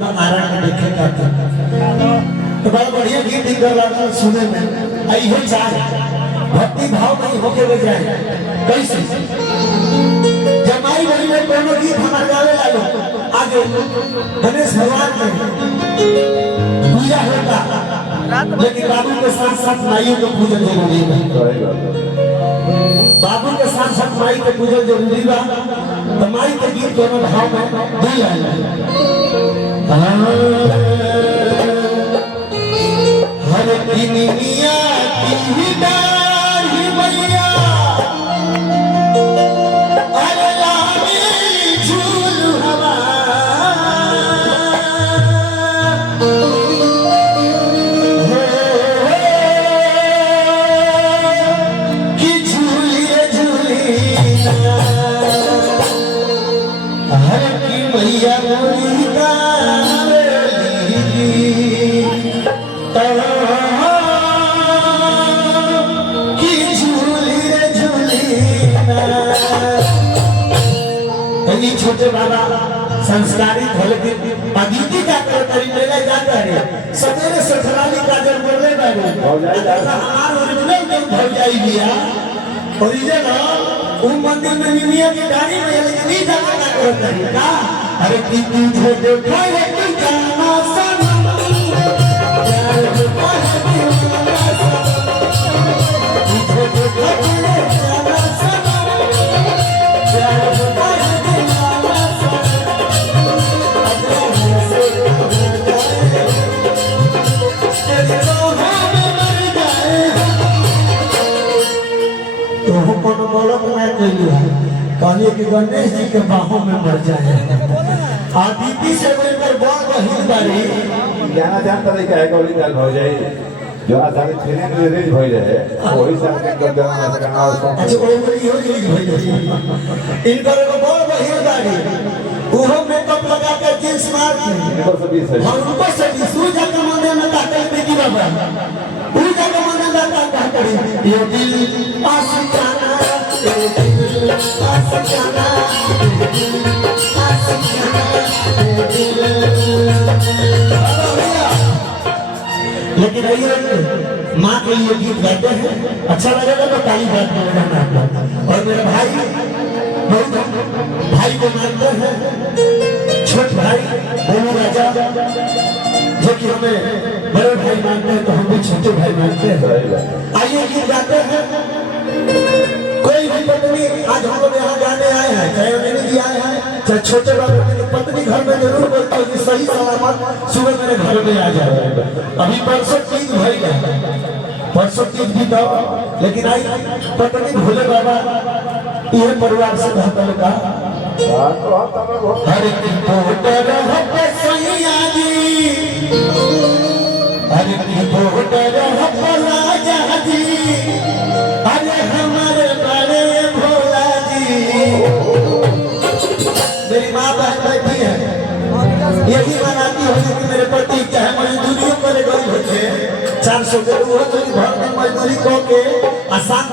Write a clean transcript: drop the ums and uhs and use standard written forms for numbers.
आरा के देखे का तो बड़ा बढ़िया गीत निकल रहा सुने में आई है चाहे भक्ति भाव नहीं होके बजाए कैसे जमाई बनी में कोनो गीत हमार गावे लालो आगे गणेश भगवान के पूजा होता लेकिन बाबू के साथ साथ माइयों को पूजन जरूरी है। बाबू के साथ साथ माई के पूजन जरूरी बा तो माई के गीत दोनों भाव में दिल हर किनिया की डारी मैया अरे लामी झूल हवा कि झूलिए झूली हर की मैया मोरी का छोटे बाबा संस्कारी भले के पगीती का करी मेला जाता है सवेरे सठराली का जब बोले बाबू हमार ओरिजिनल में भौजाई दिया ओरिजिनल उन मंदिर में निमिया की गाड़ी में लेकिन नहीं जाना का करता है का अरे कीती छोटे भाई तू जाना सनम प्यार को है दीवाना सनम छोटे भाई जाना सनम प्यार को है कहलिए कि गणेश जी के बाहों में मर जाए आदित्य से लेकर बहुत बहिन बारी जाना जानता नहीं क्या है कोई गाल हो जाए जो आसानी छेने के लिए रेज हो जाए वही सब के कर देना है करना उसको अच्छा वो बड़ी हो गई इनका को बहुत बहिन बारी वो मेकअप लगा के जींस मार के इनको सभी सही हम उनको सभी सूजा के मंदिर में ताकत देगी बाबा पूजा के मंदिर में ताकत ये दिल आशिकाना ये दिल आशिकाना लेकिन आइए माँ के लिए गीत गाते हैं अच्छा लगेगा तो ताली बात करेगा और मेरे भाई भाई को मानते हैं छोट भाई बोलू राजा जो कि हमें बड़े भाई मानते हैं तो हम भी छोटे भाई मानते हैं। आइए गीत गाते हैं कोई भी पत्नी आज हम लोग यहाँ गाने आए हैं चाहे मैंने भी आए हैं चाहे छोटे बाबू की पत्नी घर में जरूर बोलती है सही सलामत सुबह मेरे घर में आ जाए अभी परसों तीज भई परसों तीज भी दो लेकिन आई पत्नी भोले बाबा ये परिवार से कहता का हर की पोटर हटे सैया जी हर की पोटर हटे राजा जी अरे हमारे बड़े भोला जी मेरी माँ बहन बैठी है यही मनाती है कि मेरे पति चाहे मजदूरियों करे गरीब होते 400 के वो घर में मजदूरी को के आसान